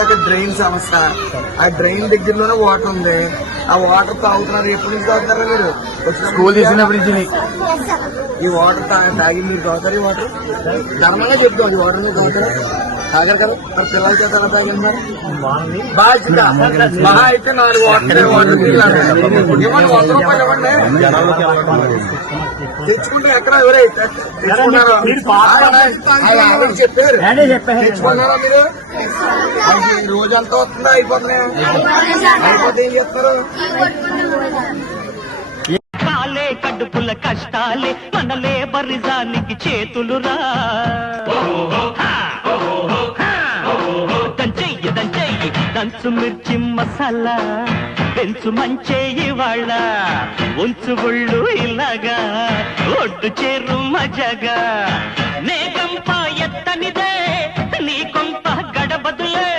అక్కడ డ్రైన్ సమస్య. ఆ డ్రైన్ దగ్గరలోనే వాటర్ ఉంది. ఆ వాటర్ తాగుతున్నారు. ఎప్పటి నుంచి తాగుతారా మీరు? స్కూల్ తీసినప్పటి నుంచి ఈ వాటర్ తాగి మీరు తాగుతారు. ఈ వాటర్ ధర్మంగా చెప్తాం. ఈ వాటర్ తాగుతారు తాగారు కదా. మరి పిల్లల చేత ఎలా తాగండి మరి? బాధ్యత మహా అయితే 4 వాటర్ ఇవ్వండి. 100 రూపాయలు ఇవ్వండి. తెచ్చుకుంటారు. ఎక్కడ ఎవరైతే తెచ్చుకున్నారో ఆవిడ చెప్పారు. తెచ్చుకున్నారా మీరు? ఈ రోజంతా వస్తుందా? అయిపోతున్నాయి. అయిపోతే ఏం చేస్తారు? కాలే కడుపుల కష్టాలే మన లేబరిజానికి చేతులురా. దంచెయ్యి దంచెయ్యి దంచు మిర్చి మసాలా పెంచు మంచేయి వాళ్ళ ఉంచు ఒళ్ళు ఇలాగా ఒడ్డు చేరు మజగా నే గంప ఎత్తనిదే నీ కొంప గడబదులే.